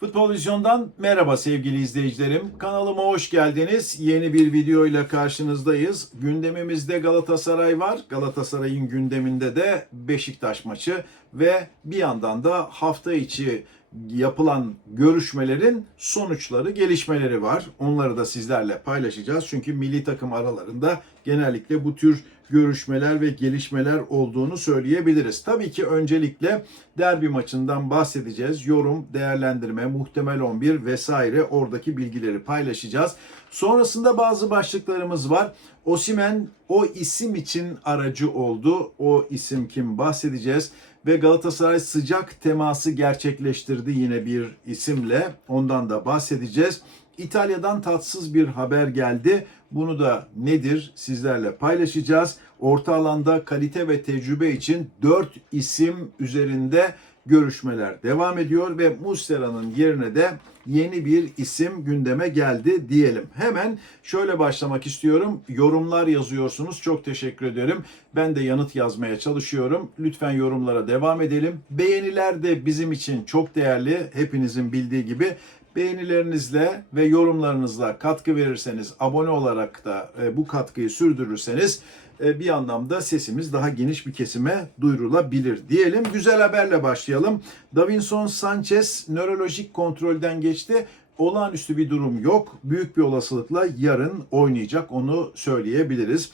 futbol vizyon Futbol Vizyon'dan merhaba sevgili izleyicilerim. Kanalıma hoş geldiniz. Yeni bir video ile karşınızdayız. Gündemimizde Galatasaray var. Galatasaray'ın gündeminde de Beşiktaş maçı ve bir yandan da hafta içi yapılan görüşmelerin sonuçları, gelişmeleri var. Onları da sizlerle paylaşacağız. Çünkü milli takım aralarında genellikle bu tür görüşmeler ve gelişmeler olduğunu söyleyebiliriz. Tabii ki öncelikle derbi maçından bahsedeceğiz. Yorum, değerlendirme, muhtemel 11 vesaire oradaki bilgileri paylaşacağız. Sonrasında bazı başlıklarımız var. Osimen o isim için aracı oldu. O isim kim bahsedeceğiz ve Galatasaray sıcak teması gerçekleştirdi yine bir isimle. Ondan da bahsedeceğiz. İtalya'dan tatsız bir haber geldi. Bunu da nedir sizlerle paylaşacağız. Orta alanda kalite ve tecrübe için 4 isim üzerinde görüşmeler devam ediyor ve Muslera'nın yerine de yeni bir isim gündeme geldi diyelim. Hemen şöyle başlamak istiyorum. Yorumlar yazıyorsunuz. Çok teşekkür ederim. Ben de yanıt yazmaya çalışıyorum. Lütfen yorumlara devam edelim. Beğeniler de bizim için çok değerli. Hepinizin bildiği gibi beğenilerinizle ve yorumlarınızla katkı verirseniz, abone olarak da e, bu katkıyı sürdürürseniz e, bir anlamda sesimiz daha geniş bir kesime duyurulabilir diyelim. Güzel haberle başlayalım. Davinson Sanchez nörolojik kontrolden geçti. Olağanüstü bir durum yok. Büyük bir olasılıkla yarın oynayacak onu söyleyebiliriz.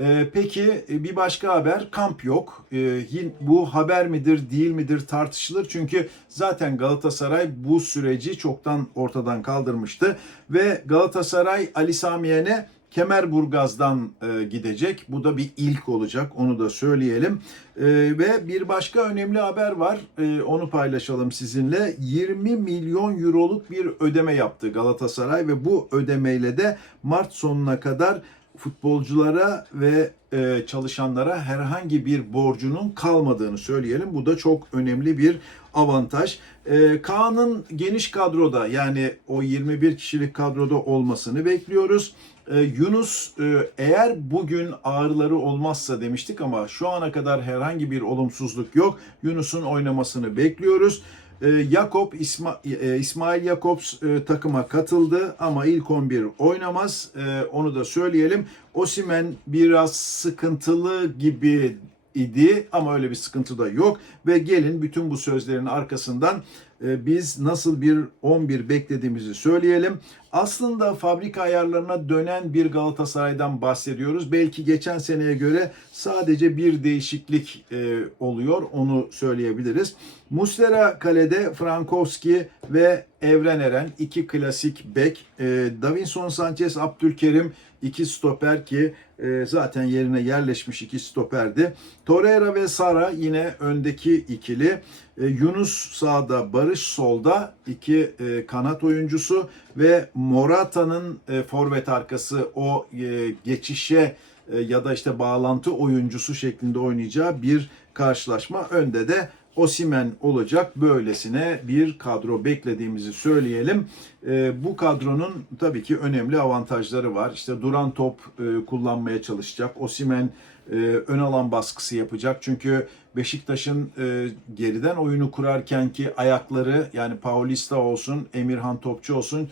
Ee, peki bir başka haber kamp yok. Ee, bu haber midir değil midir tartışılır. Çünkü zaten Galatasaray bu süreci çoktan ortadan kaldırmıştı. Ve Galatasaray Ali Samiyen'e Kemerburgaz'dan e, gidecek. Bu da bir ilk olacak. Onu da söyleyelim. E, ve bir başka önemli haber var. E, onu paylaşalım sizinle. 20 milyon euroluk bir ödeme yaptı Galatasaray ve bu ödemeyle de Mart sonuna kadar futbolculara ve e, çalışanlara herhangi bir borcunun kalmadığını söyleyelim. Bu da çok önemli bir avantaj. E, Kaan'ın geniş kadroda yani o 21 kişilik kadroda olmasını bekliyoruz. E, Yunus e, eğer bugün ağrıları olmazsa demiştik ama şu ana kadar herhangi bir olumsuzluk yok. Yunus'un oynamasını bekliyoruz. E, Jakob İsma, e, İsmail e, takıma katıldı ama ilk 11 oynamaz. Onu da söyleyelim. Osimen biraz sıkıntılı gibi idi ama öyle bir sıkıntı da yok ve gelin bütün bu sözlerin arkasından biz nasıl bir 11 beklediğimizi söyleyelim. Aslında fabrika ayarlarına dönen bir Galatasaray'dan bahsediyoruz. Belki geçen seneye göre sadece bir değişiklik e, oluyor. Onu söyleyebiliriz. Muslera kalede Frankowski ve Evren Eren iki klasik bek. E, Davinson Sanchez, Abdülkerim iki stoper ki e, zaten yerine yerleşmiş iki stoperdi. Torreira ve Sara yine öndeki ikili. E, Yunus sağda, Barış solda iki e, kanat oyuncusu ve Morata'nın e, forvet arkası o e, geçişe e, ya da işte bağlantı oyuncusu şeklinde oynayacağı bir karşılaşma. Önde de Osimen olacak. Böylesine bir kadro beklediğimizi söyleyelim. E, bu kadronun tabii ki önemli avantajları var. İşte duran top e, kullanmaya çalışacak. Osimen e, ön alan baskısı yapacak. Çünkü Beşiktaş'ın e, geriden oyunu kurarken ki ayakları yani Paulista olsun, Emirhan Topçu olsun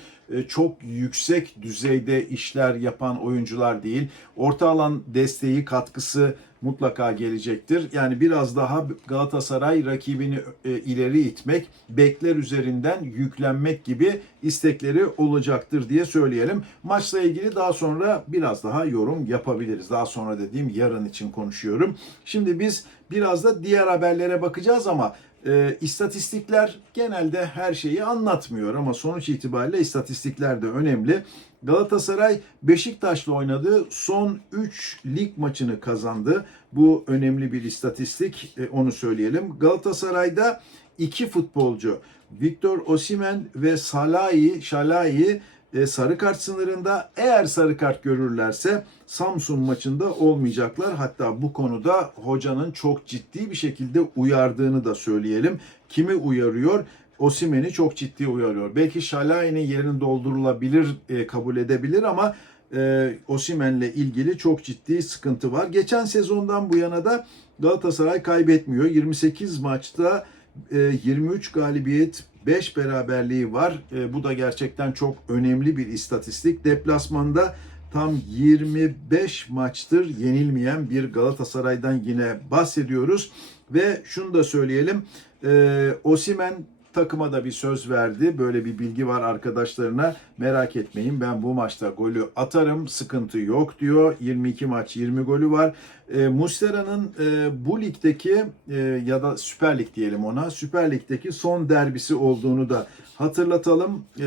çok yüksek düzeyde işler yapan oyuncular değil. Orta alan desteği, katkısı mutlaka gelecektir. Yani biraz daha Galatasaray rakibini e, ileri itmek, bekler üzerinden yüklenmek gibi istekleri olacaktır diye söyleyelim. Maçla ilgili daha sonra biraz daha yorum yapabiliriz. Daha sonra dediğim yarın için konuşuyorum. Şimdi biz biraz da diğer haberlere bakacağız ama e, istatistikler genelde her şeyi anlatmıyor ama sonuç itibariyle istatistikler de önemli. Galatasaray Beşiktaş'la oynadığı son 3 lig maçını kazandı. Bu önemli bir istatistik e, onu söyleyelim. Galatasaray'da iki futbolcu Victor Osimen ve Salahi, Şalahi e, sarı kart sınırında. Eğer sarı kart görürlerse Samsun maçında olmayacaklar. Hatta bu konuda hocanın çok ciddi bir şekilde uyardığını da söyleyelim. Kimi uyarıyor? Osimen'i çok ciddi uyarıyor. Belki Şalay'ın yerini doldurulabilir, e, kabul edebilir ama e, Osimen'le ilgili çok ciddi sıkıntı var. Geçen sezondan bu yana da Galatasaray kaybetmiyor. 28 maçta e, 23 galibiyet, 5 beraberliği var. E, bu da gerçekten çok önemli bir istatistik. Deplasmanda tam 25 maçtır yenilmeyen bir Galatasaray'dan yine bahsediyoruz. Ve şunu da söyleyelim. E, Osimen takıma da bir söz verdi. Böyle bir bilgi var arkadaşlarına. Merak etmeyin ben bu maçta golü atarım. Sıkıntı yok diyor. 22 maç 20 golü var. E, Muslera'nın e, bu ligdeki e, ya da Süper Lig diyelim ona. Süper Lig'deki son derbisi olduğunu da hatırlatalım. E,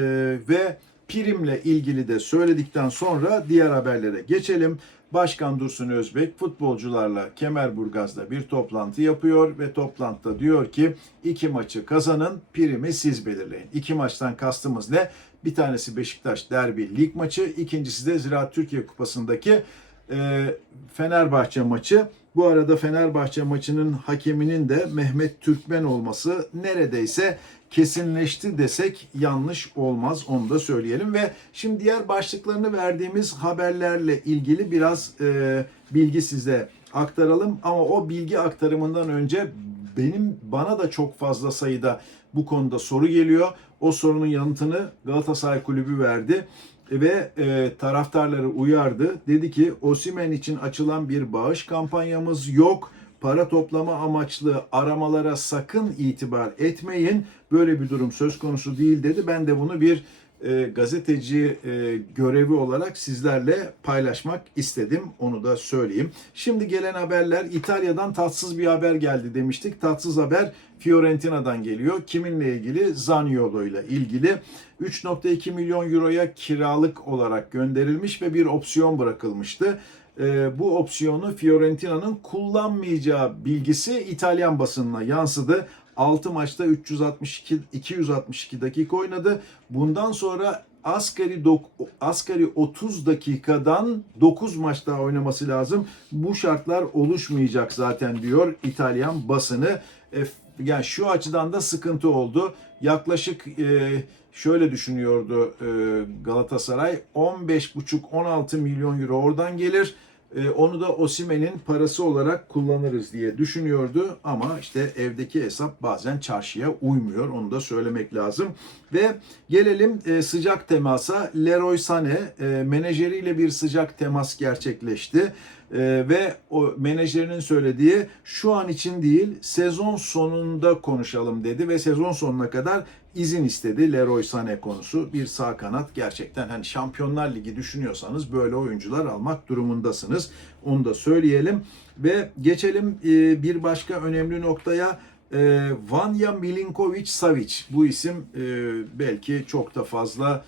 ve primle ilgili de söyledikten sonra diğer haberlere geçelim. Başkan Dursun Özbek futbolcularla Kemerburgaz'da bir toplantı yapıyor ve toplantıda diyor ki iki maçı kazanın primi siz belirleyin. İki maçtan kastımız ne? Bir tanesi Beşiktaş derbi lig maçı, ikincisi de Ziraat Türkiye Kupası'ndaki e, Fenerbahçe maçı. Bu arada Fenerbahçe maçının hakeminin de Mehmet Türkmen olması neredeyse kesinleşti desek yanlış olmaz onu da söyleyelim ve şimdi diğer başlıklarını verdiğimiz haberlerle ilgili biraz e, bilgi size aktaralım ama o bilgi aktarımından önce benim bana da çok fazla sayıda bu konuda soru geliyor. O sorunun yanıtını Galatasaray Kulübü verdi ve e, taraftarları uyardı. Dedi ki Osimen için açılan bir bağış kampanyamız yok. Para toplama amaçlı aramalara sakın itibar etmeyin. Böyle bir durum söz konusu değil dedi. Ben de bunu bir e, gazeteci e, görevi olarak sizlerle paylaşmak istedim. Onu da söyleyeyim. Şimdi gelen haberler İtalya'dan tatsız bir haber geldi demiştik. Tatsız haber Fiorentina'dan geliyor. Kiminle ilgili? Zaniolo ile ilgili. 3.2 milyon euroya kiralık olarak gönderilmiş ve bir opsiyon bırakılmıştı. E, bu opsiyonu Fiorentina'nın kullanmayacağı bilgisi İtalyan basınına yansıdı. 6 maçta 362 262 dakika oynadı. Bundan sonra asgari dok- asgari 30 dakikadan 9 maç daha oynaması lazım. Bu şartlar oluşmayacak zaten diyor İtalyan basını. E, yani şu açıdan da sıkıntı oldu. Yaklaşık e, şöyle düşünüyordu e, Galatasaray 15,5-16 milyon euro oradan gelir. E, onu da Osimen'in parası olarak kullanırız diye düşünüyordu ama işte evdeki hesap bazen çarşıya uymuyor onu da söylemek lazım. Ve gelelim e, sıcak temasa Leroy Sané e, menajeriyle bir sıcak temas gerçekleşti. Ve o menajerinin söylediği şu an için değil sezon sonunda konuşalım dedi ve sezon sonuna kadar izin istedi Leroy Sané konusu. Bir sağ kanat gerçekten hani Şampiyonlar Ligi düşünüyorsanız böyle oyuncular almak durumundasınız. Onu da söyleyelim ve geçelim e, bir başka önemli noktaya. E, Vanya Milinkovic Savic bu isim e, belki çok da fazla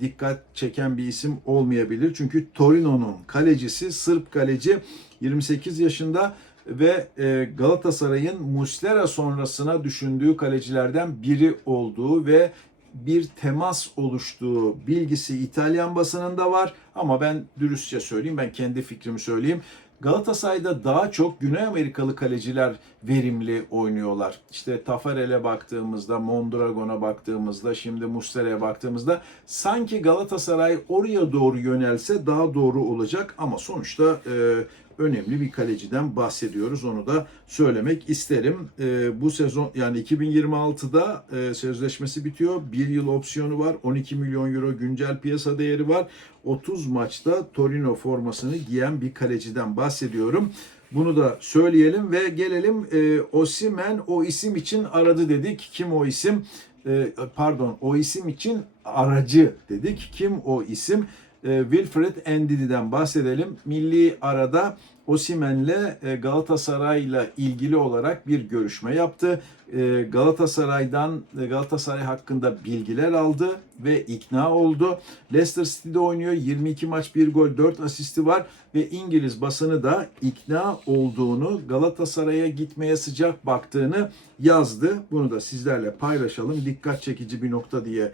dikkat çeken bir isim olmayabilir. Çünkü Torino'nun kalecisi, Sırp kaleci 28 yaşında ve e, Galatasaray'ın Muslera sonrasına düşündüğü kalecilerden biri olduğu ve bir temas oluştuğu bilgisi İtalyan basınında var. Ama ben dürüstçe söyleyeyim, ben kendi fikrimi söyleyeyim. Galatasaray'da daha çok Güney Amerikalı kaleciler verimli oynuyorlar. İşte Tafarel'e baktığımızda, Mondragon'a baktığımızda, şimdi Muslera'ya baktığımızda sanki Galatasaray oraya doğru yönelse daha doğru olacak ama sonuçta e, önemli bir kaleciden bahsediyoruz. Onu da söylemek isterim. E, bu sezon yani 2026'da e, sözleşmesi bitiyor. Bir yıl opsiyonu var. 12 milyon euro güncel piyasa değeri var. 30 maçta Torino formasını giyen bir kaleciden bahsediyorum. Bunu da söyleyelim ve gelelim e, Osimen o isim için aradı dedik. Kim o isim? E, pardon o isim için aracı dedik. Kim o isim? E, Wilfred Ndidi'den bahsedelim. Milli arada Osimen'le e, Galatasaray'la ilgili olarak bir görüşme yaptı. E, Galatasaray'dan e, Galatasaray hakkında bilgiler aldı ve ikna oldu. Leicester City'de oynuyor. 22 maç 1 gol 4 asisti var ve İngiliz basını da ikna olduğunu Galatasaray'a gitmeye sıcak baktığını yazdı. Bunu da sizlerle paylaşalım. Dikkat çekici bir nokta diye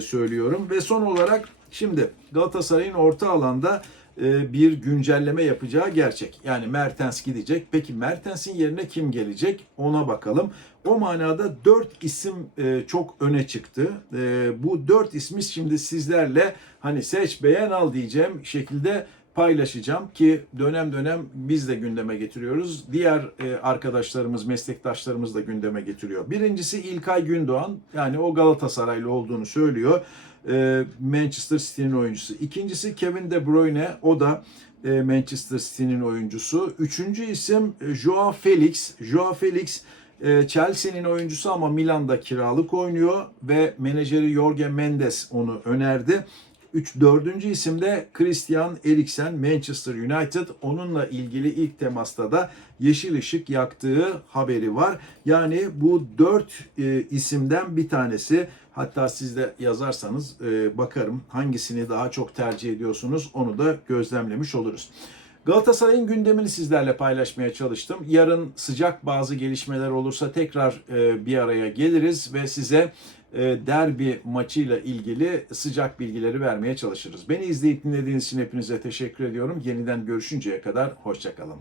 söylüyorum. Ve son olarak şimdi Galatasaray'ın orta alanda bir güncelleme yapacağı gerçek. Yani Mertens gidecek. Peki Mertens'in yerine kim gelecek? Ona bakalım. O manada 4 isim e, çok öne çıktı. E, bu 4 ismi şimdi sizlerle hani seç beğen al diyeceğim şekilde paylaşacağım ki dönem dönem biz de gündeme getiriyoruz. Diğer e, arkadaşlarımız, meslektaşlarımız da gündeme getiriyor. Birincisi İlkay Gündoğan. Yani o Galatasaraylı olduğunu söylüyor. E, Manchester City'nin oyuncusu. İkincisi Kevin De Bruyne. O da e, Manchester City'nin oyuncusu. Üçüncü isim e, Joao Felix. Joao Felix Chelsea'nin oyuncusu ama Milan'da kiralık oynuyor ve menajeri Jorge Mendes onu önerdi. Üç, dördüncü isim de Christian Eriksen Manchester United. Onunla ilgili ilk temasta da yeşil ışık yaktığı haberi var. Yani bu dört e, isimden bir tanesi. Hatta siz de yazarsanız e, bakarım hangisini daha çok tercih ediyorsunuz onu da gözlemlemiş oluruz. Galatasaray'ın gündemini sizlerle paylaşmaya çalıştım. Yarın sıcak bazı gelişmeler olursa tekrar e, bir araya geliriz ve size e, derbi maçıyla ilgili sıcak bilgileri vermeye çalışırız. Beni izleyip dinlediğiniz için hepinize teşekkür ediyorum. Yeniden görüşünceye kadar hoşçakalın.